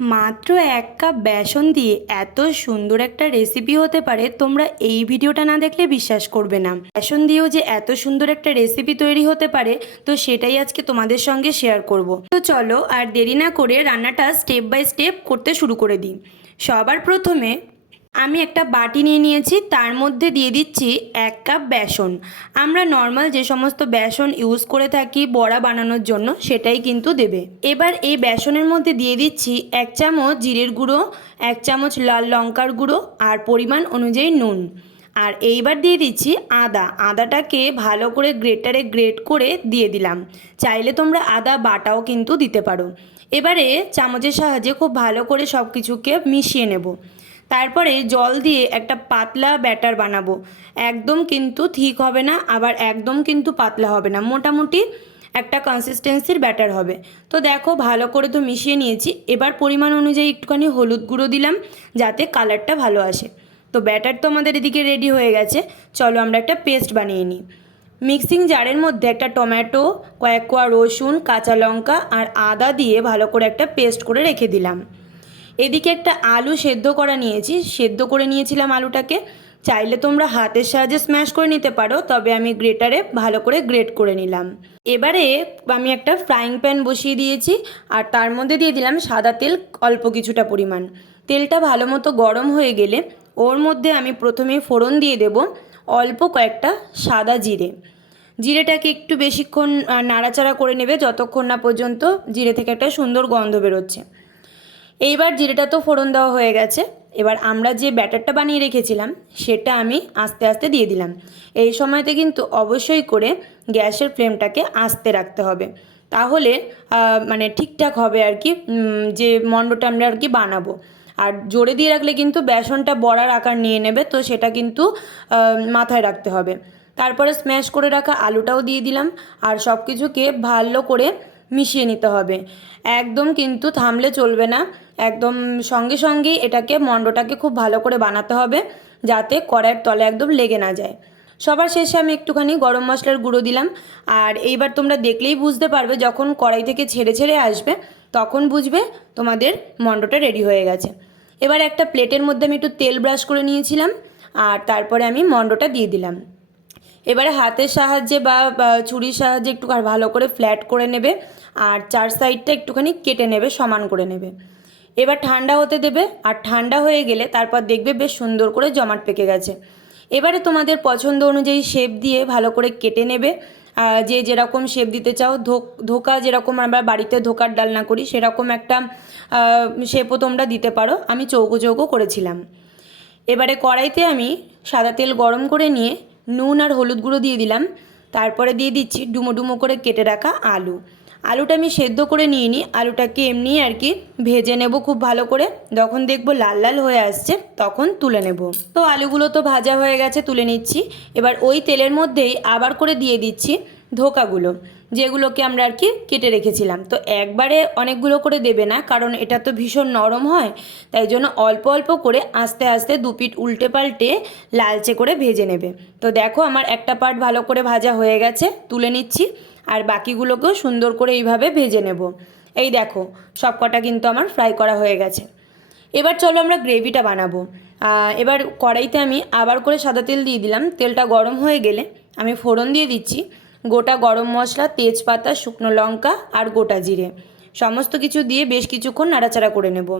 মাত্র ১ কাপ বেসন দিয়ে এত সুন্দর একটা রেসিপি হতে পারে, তোমরা এই ভিডিওটা না দেখলে বিশ্বাস করবে না। বেসন দিয়েও যে এত সুন্দর একটা রেসিপি তৈরি হতে পারে, তো সেটাই আজকে তোমাদের সঙ্গে শেয়ার করব। তো চলো আর দেরি না করে রান্নাটা স্টেপ বাই স্টেপ করতে শুরু করে দিই। সবার প্রথমে আমি একটা বাটি নিয়ে নিয়েছি, তার মধ্যে দিয়ে দিচ্ছি ১ কাপ বেসন। আমরা নর্মাল যে সমস্ত বেসন ইউজ করে থাকি বড়া বানানোর জন্য সেটাই কিন্তু দেবে। এবার এই বেসনের মধ্যে দিয়ে দিচ্ছি ১ চামচ জিরের গুঁড়ো, ১ চামচ লাল লঙ্কার গুঁড়ো আর পরিমাণ অনুযায়ী নুন। আর এইবার দিয়ে দিচ্ছি আদাটাকে ভালো করে গ্রেটারে গ্রেট করে দিয়ে দিলাম। চাইলে তোমরা আদা বাটাও কিন্তু দিতে পারো। এবারে চামচের সাহায্যে খুব ভালো করে সব কিছুকে মিশিয়ে নেব। তারপরে জল দিয়ে একটা পাতলা ব্যাটার বানাবো। একদম কিন্তু ঠিক হবে না, আবার একদম কিন্তু পাতলা হবে না, মোটামুটি একটা কনসিস্টেন্সির ব্যাটার হবে। তো দেখো ভালো করে তো মিশিয়ে নিয়েছি। এবার পরিমাণ অনুযায়ী একটুখানি হলুদ গুঁড়ো দিলাম যাতে কালারটা ভালো আসে। তো ব্যাটার তো আমাদের এদিকে রেডি হয়ে গেছে। চলো আমরা একটা পেস্ট বানিয়ে নিই। মিক্সিং জারের মধ্যে একটা টমেটো, কয়েক কোয়া রসুন, কাঁচা লঙ্কা আর আদা দিয়ে ভালো করে একটা পেস্ট করে রেখে দিলাম। এদিকে একটা আলু সেদ্ধ করা নিয়েছি, সেদ্ধ করে নিয়েছিলাম আলুটাকে। চাইলে তোমরা হাতের সাহায্যে স্ম্যাশ করে নিতে পারো, তবে আমি গ্রেটারে ভালো করে গ্রেট করে নিলাম। এবারে আমি একটা ফ্রাইং প্যান বসিয়ে দিয়েছি আর তার মধ্যে দিয়ে দিলাম সাদা তেল অল্প কিছুটা পরিমাণ। তেলটা ভালো মতো গরম হয়ে গেলে ওর মধ্যে আমি প্রথমে ফোড়ন দিয়ে দেব অল্প কয়েকটা সাদা জিরে। জিরেটাকে একটু বেশিক্ষণ নাড়াচাড়া করে নেবে যতক্ষণ না পর্যন্ত জিরে থেকে একটা সুন্দর গন্ধ বেরোচ্ছে। এইবার জিরেটা তো ফোড়ন দেওয়া হয়ে গেছে। এবার আমরা যে ব্যাটারটা বানিয়ে রেখেছিলাম সেটা আমি আস্তে আস্তে দিয়ে দিলাম। এই সময়তে কিন্তু অবশ্যই করে গ্যাসের ফ্লেমটাকে আস্তে রাখতে হবে, তাহলে মানে ঠিকঠাক হবে আর কি, যে মণ্ডটা আমরা আর কি বানাবো। আর জোরে দিয়ে রাখলে কিন্তু বেসনটা বড়ার আকার নিয়ে নেবে, তো সেটা কিন্তু মাথায় রাখতে হবে। তারপরে স্ম্যাশ করে রাখা আলুটাও দিয়ে দিলাম আর সব কিছুকে ভালো করে মিশিয়ে নিতে হবে। একদম কিন্তু থামলে চলবে না, একদম সঙ্গে সঙ্গেই এটাকে মণ্ডটাকে খুব ভালো করে বানাতে হবে যাতে কড়াইয়ের তলে একদম লেগে না যায়। সবার শেষে আমি একটুখানি গরম মশলার গুঁড়ো দিলাম। আর এইবার তোমরা দেখলেই বুঝতে পারবে, যখন কড়াই থেকে ছেড়ে ছেড়ে আসবে তখন বুঝবে তোমাদের মণ্ডটা রেডি হয়ে গেছে। এবার একটা প্লেটের মধ্যে আমি একটু তেল ব্রাশ করে নিয়েছিলাম আর তারপরে আমি মণ্ডটা দিয়ে দিলাম। এবারে হাতের সাহায্যে বা ছুরির সাহায্যে একটু ভালো করে ফ্ল্যাট করে নেবে আর চার সাইডটা একটুখানি কেটে নেবে, সমান করে নেবে। এবার ঠান্ডা হতে দেবে আর ঠান্ডা হয়ে গেলে তারপর দেখবে বেশ সুন্দর করে জমাট পেকে গেছে। এবারে তোমাদের পছন্দ অনুযায়ী শেপ দিয়ে ভালো করে কেটে নেবে। যে যেরকম শেপ দিতে চাও, ধোকা যেরকম আমরা বাড়িতে ধোকার ডালনা করি সেরকম একটা শেপও তোমরা দিতে পারো। আমি চৌকো চৌকো করেছিলাম। এবারে কড়াইতে আমি সাদা তেল গরম করে নিয়ে নুন আর হলুদ গুঁড়ো দিয়ে দিলাম। তারপরে দিয়ে দিচ্ছি ডুমো ডুমো করে কেটে রাখা আলুটা আমি সেদ্ধ করে নিয়ে নিই। আলুটাকে এমনি আর কি ভেজে নেব খুব ভালো করে। যখন দেখবো লাল লাল হয়ে আসছে তখন তুলে নেব। তো আলুগুলো তো ভাজা হয়ে গেছে, তুলে নিচ্ছি। এবার ওই তেলের মধ্যেই আবার করে দিয়ে দিচ্ছি ধোকাগুলো, যেগুলোকে আমরা আর কি কেটে রেখেছিলাম। তো একবারে অনেকগুলো করে দেবে না, কারণ এটা তো ভীষণ নরম হয়, তাই জন্য অল্প অল্প করে আস্তে আস্তে দুপিঠ উল্টে পাল্টে লালচে করে ভেজে নেবে। তো দেখো আমার একটা পার্ট ভালো করে ভাজা হয়ে গেছে, তুলে নিচ্ছি। আর বাকিগুলোকেও সুন্দর করে এইভাবে ভেজে নেব। এই দেখো সব কটা কিন্তু আমার ফ্রাই করা হয়ে গেছে। এবার চলো আমরা গ্রেভিটা বানাবো। এবার কড়াইতে আমি আবার করে সাদা তেল দিয়ে দিলাম। তেলটা গরম হয়ে গেলে আমি ফোড়ন দিয়ে দিচ্ছি গোটা গরম মশলা, তেজপাতা, শুকনো লঙ্কা আর গোটা জিরে। সমস্ত কিছু দিয়ে বেশ কিছুক্ষণ নাড়াচাড়া করে নেব।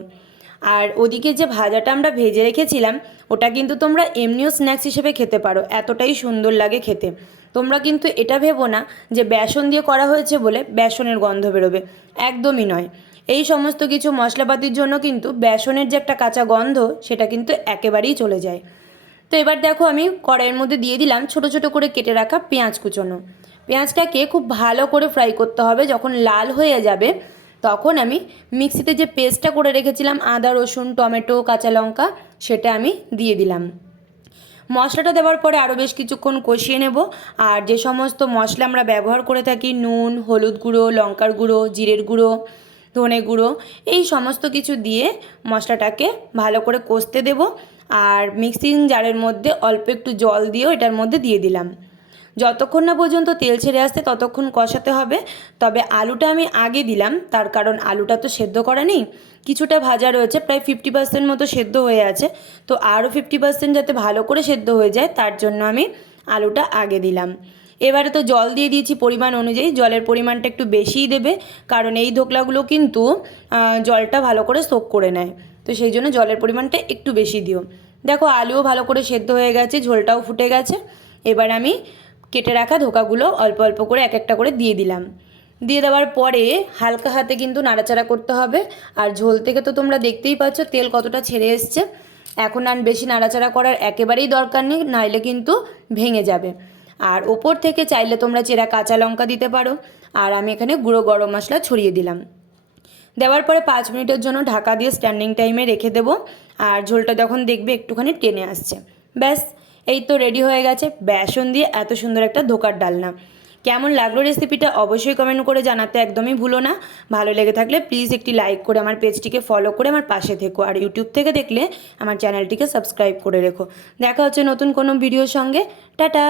আর ওদিকে যে ভাজাটা আমরা ভেজে রেখেছিলাম ওটা কিন্তু তোমরা এমনিও স্ন্যাক্স হিসেবে খেতে পারো, এতটাই সুন্দর লাগে খেতে। তোমরা কিন্তু এটা ভেবো না যে বেসন দিয়ে করা হয়েছে বলে বেসনের গন্ধ বেরোবে, একদমই নয়। এই সমস্ত কিছু মশলাপাতির জন্য কিন্তু বেসনের যে একটা কাঁচা গন্ধ সেটা কিন্তু একেবারেই চলে যায়। তো এবার দেখো আমি কড়াইয়ের মধ্যে দিয়ে দিলাম ছোট ছোট করে কেটে রাখা পেঁয়াজ কুচোনো। পেঁয়াজটাকে খুব ভালো করে ফ্রাই করতে হবে। যখন লাল হয়ে যাবে তখন আমি মিক্সিতে যে পেস্টটা করে রেখেছিলাম আদা, রসুন, টমেটো, কাঁচা লঙ্কা, সেটা আমি দিয়ে দিলাম। মশলাটা দেওয়ার পরে আরও বেশ কিছুক্ষণ কষিয়ে নেব। আর যে সমস্ত মশলা আমরা ব্যবহার করে থাকি, নুন, হলুদ গুঁড়ো, লঙ্কার গুঁড়ো, জিরের গুঁড়ো, ধনে গুঁড়ো, এই সমস্ত কিছু দিয়ে মশলাটাকে ভালো করে কষতে দেব। আর মিক্সিং জারের মধ্যে অল্প একটু জল দিয়েও এটার মধ্যে দিয়ে দিলাম। যতক্ষণ না পর্যন্ত তেল ছেড়ে আসছে ততক্ষণ কষাতে হবে। তবে আলুটা আমি আগে দিলাম, তার কারণ আলুটা তো সেদ্ধ করা নেই, কিছুটা ভাজা রয়েছে, প্রায় 50% মতো সেদ্ধ হয়ে আছে। তো আরও 50% যাতে ভালো করে সেদ্ধ হয়ে যায় তার জন্য আমি আলুটা আগে দিলাম। এবারে তো জল দিয়ে দিয়েছি পরিমাণ অনুযায়ী, জলের পরিমাণটা একটু বেশিই দেবে, কারণ এই ধোকলাগুলো কিন্তু জলটা ভালো করে সোক করে নেয়, তো সেই জন্য জলের পরিমাণটা একটু বেশি দিও। দেখো আলুও ভালো করে সেদ্ধ হয়ে গেছে, ঝোলটাও ফুটে গেছে। এবার আমি কেটে রাখা ধোকাগুলো অল্প অল্প করে এক একটা করে দিয়ে দিলাম। দিয়ে দেওয়ার পরে হালকা হাতে কিন্তু নাড়াচাড়া করতে হবে। আর ঝোল থেকে তো তোমরা দেখতেই পাচ্ছ তেল কতটা ছেড়ে এসছে। এখন আর বেশি নাড়াচাড়া করার একেবারেই দরকার নেই, নাইলে কিন্তু ভেঙে যাবে। আর ওপর থেকে চাইলে তোমরা চেরা কাঁচা লঙ্কা দিতে পারো। আর আমি এখানে গুঁড়ো গরম মশলা ছড়িয়ে দিলাম। দেওয়ার পরে 5 মিনিটের জন্য ঢাকা দিয়ে স্ট্যান্ডিং টাইমে রেখে দেবো। আর ঝোলটা যখন দেখবে একটুখানি টেনে আসছে, ব্যাস এই তো রেডি হয়ে গেছে বেসন দিয়ে এত সুন্দর একটা ধোকার ডালনা। কেমন লাগলো রেসিপিটা অবশ্যই কমেন্ট করে জানাতে একদমই ভুলো না। ভালো লেগে থাকলে প্লিজ একটি লাইক করে আমার পেজটিকে ফলো করে আমার পাশে থেকো। আর ইউটিউব থেকে দেখলে আমার চ্যানেলটিকে সাবস্ক্রাইব করে রেখো। দেখা হচ্ছে নতুন কোনো ভিডিওর সঙ্গে। টাটা।